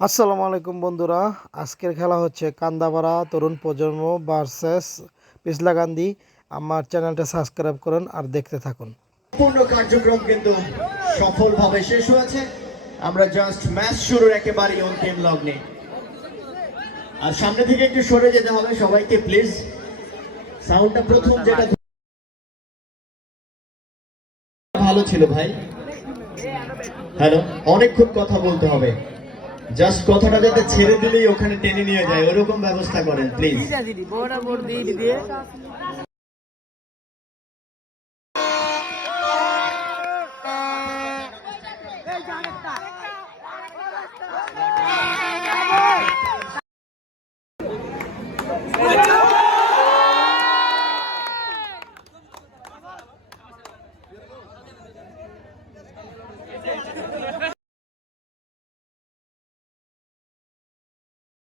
আসসালামু আলাইকুম বন্ধুরা। আজকের খেলা হচ্ছে কান্দাপাড়া তরুণ প্রজন্ম ভার্সেস পিছলাকান্দি। আমার চ্যানেলটা সাবস্ক্রাইব করুন আর দেখতে থাকুন। পূর্ণ কার্যক্রম কিন্তু সফলভাবে শেষ হয়েছে। আমরা জাস্ট ম্যাচ শুরুর একেবারে অন্তিম লগ্নে। আর সামনে থেকে একটু সরে যেতে হবে সবাইকে প্লিজ। সাউন্ডটা প্রথম যেটা ভালো ছিল ভাই। হ্যালো, অনেকক্ষণ কথা বলতে হবে। জাস্ট কথাটা যাতে ছেড়ে দিলেই ওখানে টেনে নিয়ে যায় ওরকম ব্যবস্থা করেন প্লিজ।